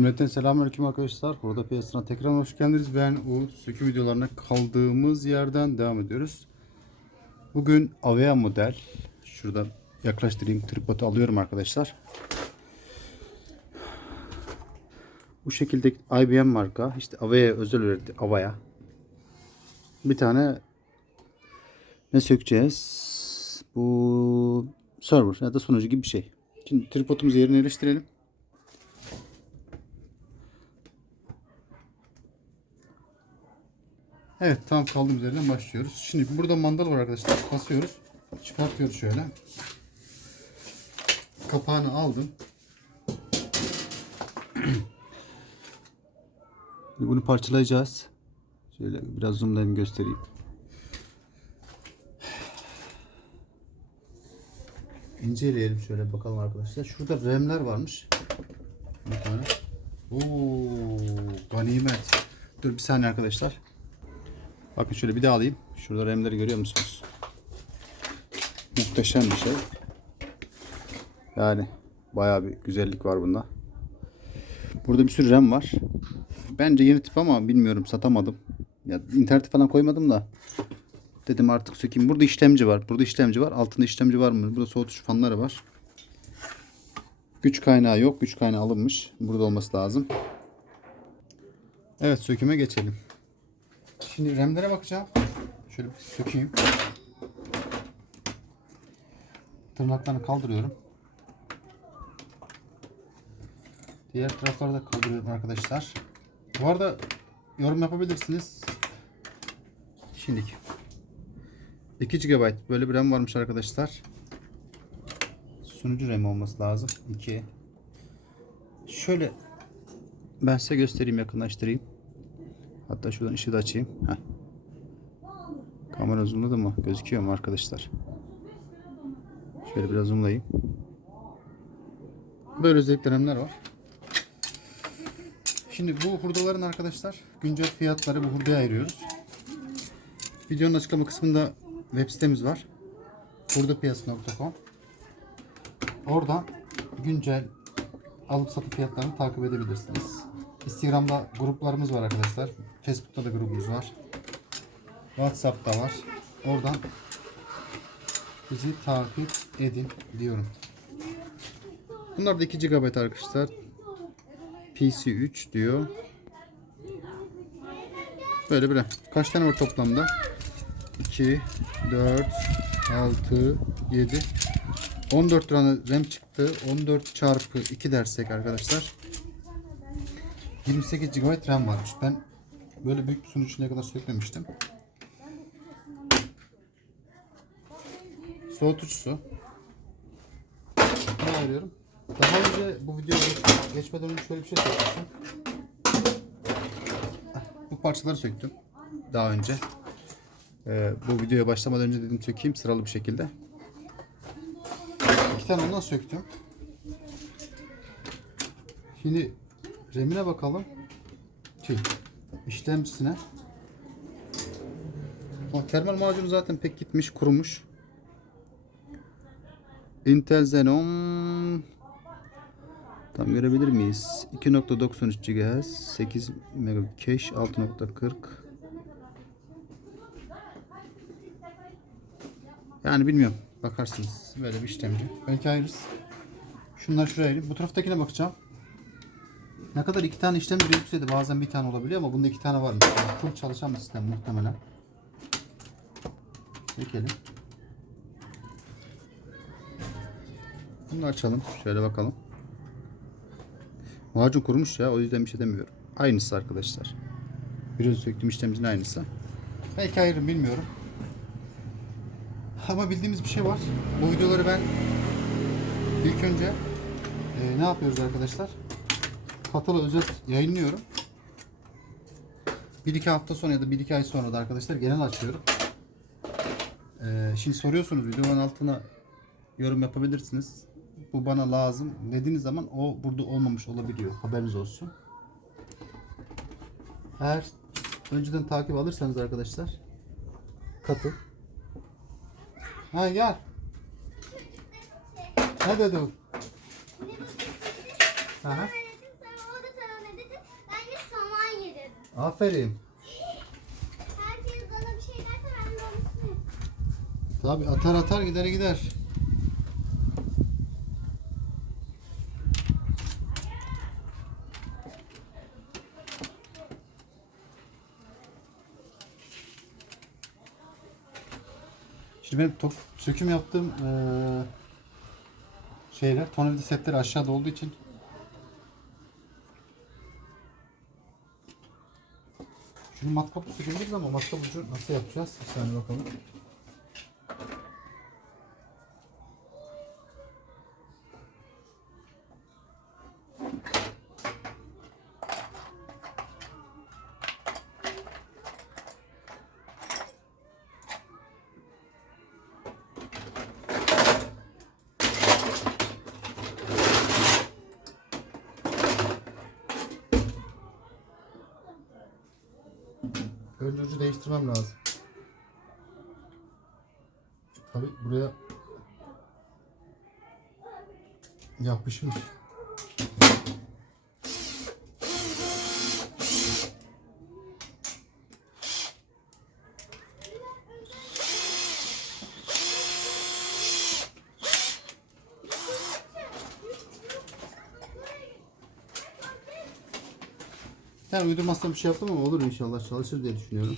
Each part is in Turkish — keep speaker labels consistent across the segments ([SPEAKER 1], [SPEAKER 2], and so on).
[SPEAKER 1] Cümleten selamünaleyküm arkadaşlar. Burada piyasasına tekrar hoş geldiniz. Ben Uğur. Söküm videolarına kaldığımız yerden devam ediyoruz. Bugün Avea model. Şurada yaklaştırayım. Tripodu alıyorum arkadaşlar. Bu şekilde IBM marka. işte Avea'ya özel üretti. Avaya. Bir tane ne sökeceğiz? Bu server ya da sunucu gibi bir şey. Şimdi tripodumuzu yerine yerleştirelim. Evet tam kaldığımız yerden başlıyoruz. Şimdi burada mandal var arkadaşlar. Basıyoruz. Çıkartıyoruz şöyle. Kapağını aldım. Bunu parçalayacağız. Şöyle biraz zoomlayayım göstereyim. İnceleyelim şöyle bakalım arkadaşlar. Şurada remler varmış. Bir tane. Oo, ganimet. Dur bir saniye arkadaşlar. Bakın şöyle bir daha alayım. Şurada remleri görüyor musunuz? Muhteşem bir şey. Yani bayağı bir güzellik var bunda. Burada bir sürü rem var. Bence yeni tip ama bilmiyorum satamadım. Ya internete falan koymadım da. Dedim artık sökeyim. Burada işlemci var. Burada işlemci var. Altında işlemci var mı? Burada soğutucu fanları var. Güç kaynağı yok. Güç kaynağı alınmış. Burada olması lazım. Evet söküme geçelim. Şimdi remlere bakacağım. Şöyle bir sökeyim. Tırnaklarını kaldırıyorum. Diğer tarafları da kaldırıyorum arkadaşlar. Bu arada yorum yapabilirsiniz. Şimdiki. 2 GB böyle bir RAM varmış arkadaşlar. Sunucu RAM olması lazım. 2. Şöyle ben size göstereyim yakınlaştırayım. Hatta şuradan ışığı da açayım. Heh. Kamera zoomladı mı? Gözüküyor mu arkadaşlar? Şöyle biraz zoomlayayım. Böyle özelliklerimler var. Şimdi bu hurdaların arkadaşlar güncel fiyatları bu hurdaya ayırıyoruz. Videonun açıklama kısmında web sitemiz var. Hurdapiyası.com Oradan güncel alıp satı fiyatlarını takip edebilirsiniz. Instagram'da gruplarımız var arkadaşlar. Facebook'ta da grubumuz var. WhatsApp'ta var. Oradan bizi takip edin diyorum. Bunlar da 2 GB arkadaşlar. PC 3 diyor. Böyle bir. Kaç tane var toplamda? 2, 4, 6, 7, 14 tane RAM çıktı. 14 çarpı 2 dersek arkadaşlar. 28 GB RAM varmış. Ben böyle büyük bir sunucu şimdiye kadar sökmemiştim. Soğutucusu. Ne arıyorum? Daha önce bu videoya geç- geçmeden önce şöyle bir şey sökmüştüm. Ah, Bu parçaları söktüm. Daha önce. Ee, bu videoya başlamadan önce dedim sökeyim sıralı bir şekilde. İki tane ondan söktüm. Şimdi remine bakalım. Şey, işlemcisine. O termal macunu zaten pek gitmiş, kurumuş. Intel Xenon Tam görebilir miyiz? 2.93 GHz 8 MB cache 6.40 Yani bilmiyorum. Bakarsınız. Böyle bir işlemci. Belki ayırırız. Şunları şuraya ayırayım. Bu taraftakine bakacağım. Ne kadar iki tane işlemci gözükse de bazen bir tane olabiliyor ama bunda iki tane varmış. Yani full çalışan bir sistem muhtemelen. Çekelim. Bunu açalım. Şöyle bakalım. Macun kurumuş ya. O yüzden bir şey demiyorum. Aynısı arkadaşlar. Biraz söktüğüm işlemcinin aynısı. Belki ayırırım bilmiyorum. Ama bildiğimiz bir şey var. Bu videoları ben ilk önce e, ne yapıyoruz arkadaşlar? Katılı özet yayınlıyorum. 1-2 hafta sonra ya da 1-2 ay sonra da arkadaşlar genel açıyorum. E, şimdi soruyorsunuz videonun altına yorum yapabilirsiniz. Bu bana lazım dediğiniz zaman o burada olmamış olabiliyor. Haberiniz olsun. Eğer önceden takip alırsanız arkadaşlar katıl Ha gel. Ne dedi o? Aha. Aferin.
[SPEAKER 2] Herkes bana bir derse ben de onu söyleyeyim.
[SPEAKER 1] Tabi atar atar gider gider. Şimdi benim top söküm yaptığım eee şeyler, tornavida setleri aşağıda olduğu için Şunu matkapla sökebiliriz ama matkap ucu nasıl yapacağız? Bir saniye bakalım. Önce ucu değiştirmem lazım. Tabi buraya yapışmış. Yani uydurmazsam bir şey yaptım ama olur inşallah çalışır diye düşünüyorum.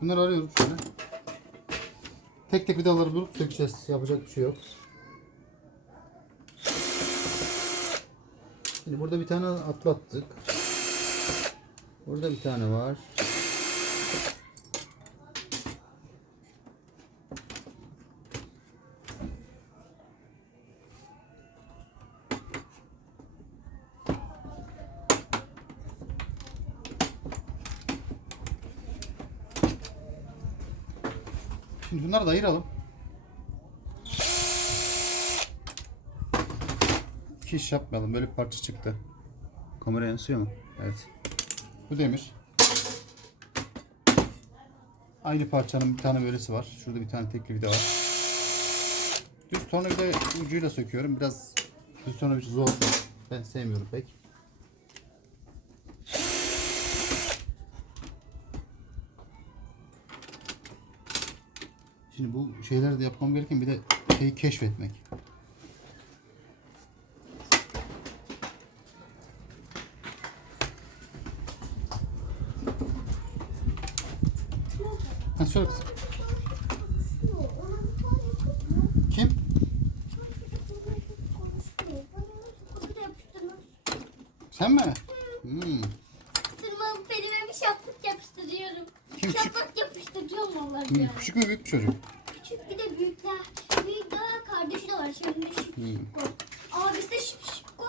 [SPEAKER 1] Bunları arıyorum şöyle. Tek tek vidaları bulup sökeceğiz. Yapacak bir şey yok. Şimdi burada bir tane atlattık. Burada bir tane var. Şimdi bunları da ayıralım. İki yapmayalım. Böyle bir parça çıktı. Kamera yansıyor mu? Evet. Bu demir. Aynı parçanın bir tane böylesi var. Şurada bir tane tekli vida var. Düz tornavida ucuyla söküyorum. Biraz düz tornavida zor. Ben sevmiyorum pek. Şimdi bu şeyleri de yapmam gereken bir de şeyi keşfetmek. Ha söyle kızım. Kim? Sen mi? Hmm.
[SPEAKER 2] Tırmalıp elime bir şaplık yapıştırıyorum.
[SPEAKER 1] Kim küçük?
[SPEAKER 2] Şaplık yapıştırıyorum vallahi
[SPEAKER 1] Hmm,
[SPEAKER 2] ya.
[SPEAKER 1] Küçük mü büyük mü çocuk?
[SPEAKER 2] Küçük bir de büyükler. Büyükler kardeşi de var. Şimdi şıp
[SPEAKER 1] Hmm.
[SPEAKER 2] şıp koy. Abisi de şıp şıp koy.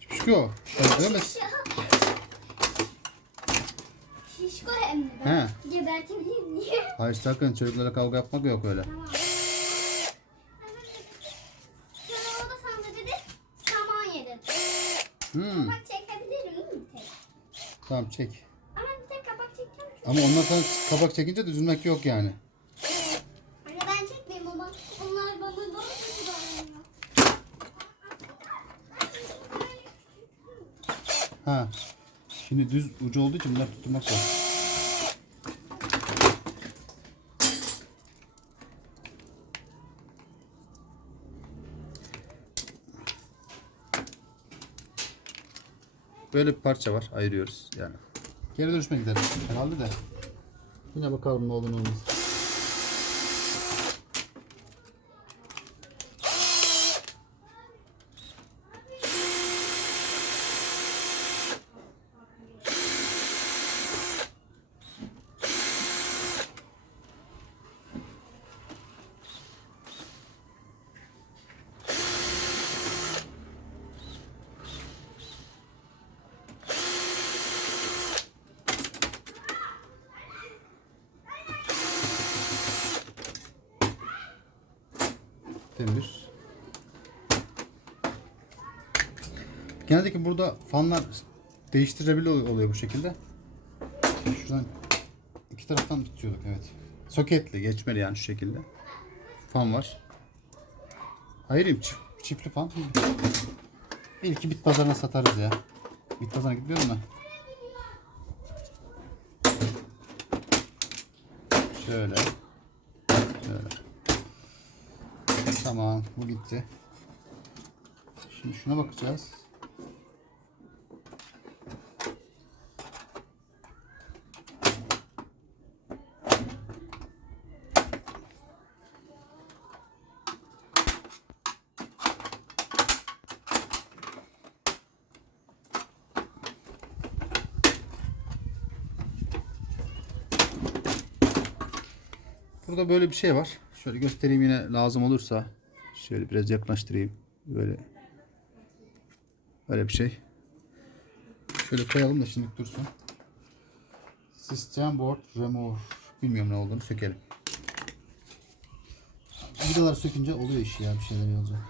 [SPEAKER 1] Küçük o. Sen değil mi?
[SPEAKER 2] Şişko hem de.
[SPEAKER 1] He.
[SPEAKER 2] Gebertebilir diye.
[SPEAKER 1] Hayır sakın çocuklara kavga yapmak yok öyle.
[SPEAKER 2] Tamam. Sonra o da sana dedi saman yedin.
[SPEAKER 1] Hmm.
[SPEAKER 2] Kapak çekebilirim değil mi tek?
[SPEAKER 1] Tamam çek.
[SPEAKER 2] Ama bir tek kapak çekeceğim.
[SPEAKER 1] Ama ondan sonra kabak çekince de üzülmek yok yani.
[SPEAKER 2] Anne ben çekmeyeyim ama onlar bana kötü davranıyor.
[SPEAKER 1] Ha. Şimdi düz ucu olduğu için bunlar tutturmak zor. Böyle bir parça var. Ayırıyoruz yani. Geri dönüşme gider. Herhalde de. Yine bakalım ne olur ne olmaz. Demir. Genellikle burada fanlar değiştirebilir oluyor bu şekilde. Şuradan iki taraftan tutuyorduk evet. Soketli geçmeli yani şu şekilde. Fan var. Hayır çift, çiftli fan. İlki bit pazarına satarız ya. Bit pazarına gidiyor mu? Şöyle. Tamam bu gitti. Şimdi şuna bakacağız. Burada böyle bir şey var. Şöyle göstereyim yine lazım olursa. Şöyle biraz yaklaştırayım. Böyle. Böyle bir şey. Şöyle koyalım da şimdilik dursun. System board remove. Bilmiyorum ne olduğunu sökelim. Vidaları sökünce oluyor iş ya bir şeyler olacak.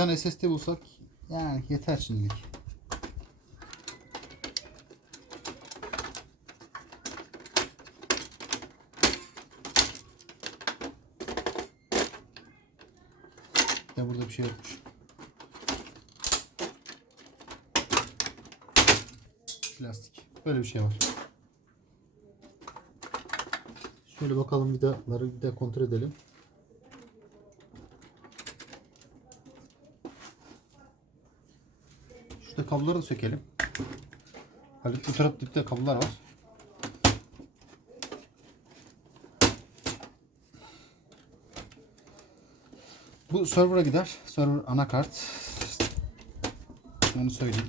[SPEAKER 1] Tane SSD bulsak yani yeter şimdilik. Ya burada bir şey yokmuş. Plastik. Böyle bir şey var. Şöyle bakalım vidaları bir de kontrol edelim. Kabloları da sökelim. Halit bu taraf dipte kablolar var. Bu server'a gider. Server anakart. Onu söyleyeyim.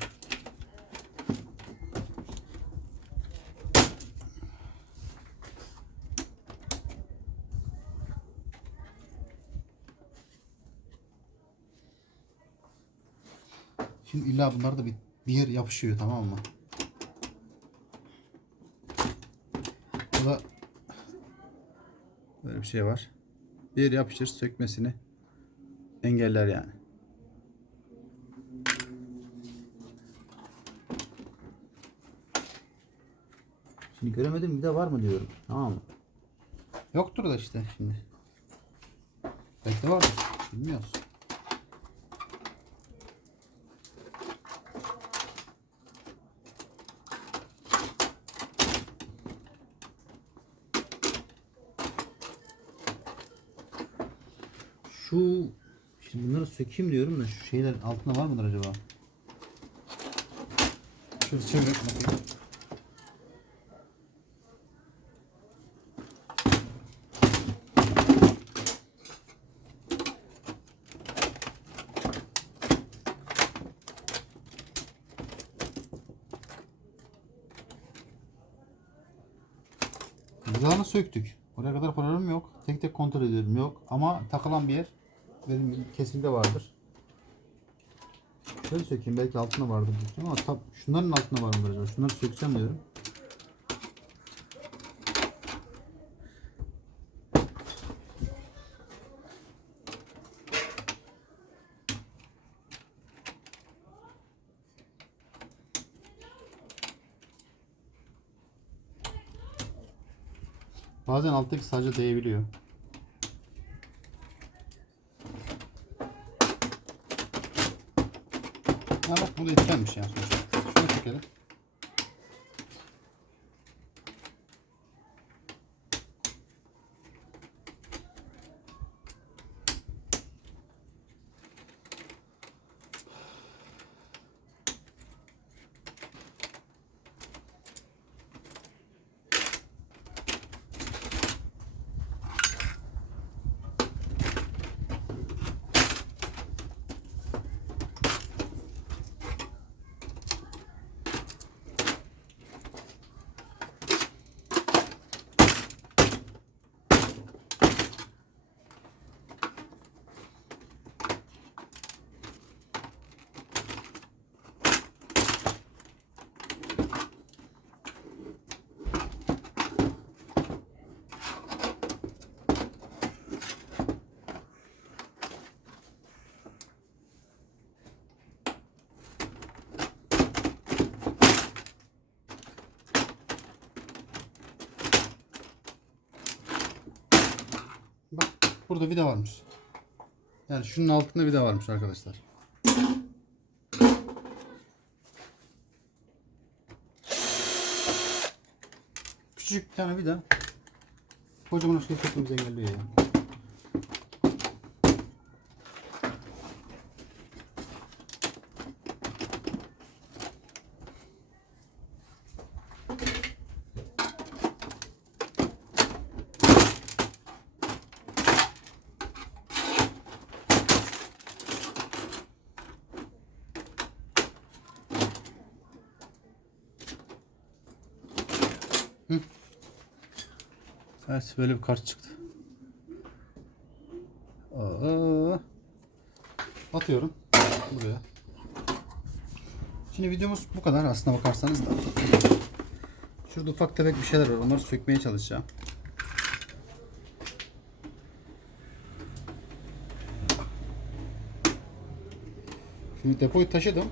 [SPEAKER 1] Şimdi illa bunlar da bir, bir yer yapışıyor tamam mı? Bu da böyle bir şey var. Bir yer yapışır sökmesini engeller yani. Şimdi göremedim bir de var mı diyorum. Tamam mı? Yoktur da işte şimdi. Belki de vardır. Bilmiyoruz. Şu şimdi bunları sökeyim diyorum da şu şeyler altında var mıdır acaba? Şöyle çevirip bakayım. Vidalını söktük. Oraya kadar problem yok. Tek tek kontrol ediyorum. Yok. Ama takılan bir yer benim kesinlikle vardır. Şöyle sökeyim. Belki altında vardır diyeceğim ama tab şunların altında var mı acaba? Şunları sökeceğim diyorum. Bazen alttaki sadece değebiliyor. Ha bak bu da etkenmiş yani sonuçta. Şunu çekelim. Burada vida varmış. Yani şunun altında vida varmış arkadaşlar. Küçücük bir tane vida. Kocaman aşkı çekmemizi engelliyor ya. Evet böyle bir kart çıktı. Aa, atıyorum buraya. Şimdi videomuz bu kadar aslına bakarsanız da. Şurada ufak tefek bir şeyler var. Onları sökmeye çalışacağım. Şimdi depoyu taşıdım.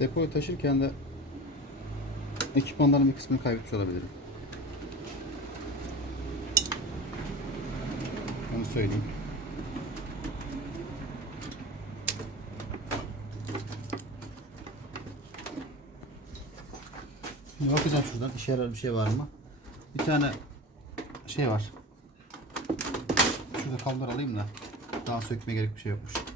[SPEAKER 1] Depoyu taşırken de ekipmanların bir kısmını kaybetmiş olabilirim. Onu söyleyeyim. Şimdi bakacağım şuradan işe yarar bir şey var mı? Bir tane şey var. Şurada kabloları alayım da daha sökmeye gerek bir şey yokmuş.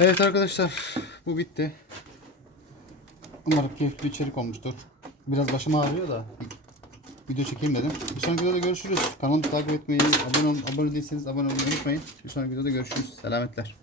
[SPEAKER 1] Evet arkadaşlar bu bitti. Umarım keyifli içerik olmuştur. Biraz başım ağrıyor da video çekeyim dedim. Bir sonraki videoda görüşürüz. Kanalı takip etmeyi, abone, ol, abone değilseniz abone olmayı unutmayın. Bir sonraki videoda görüşürüz. Selametler.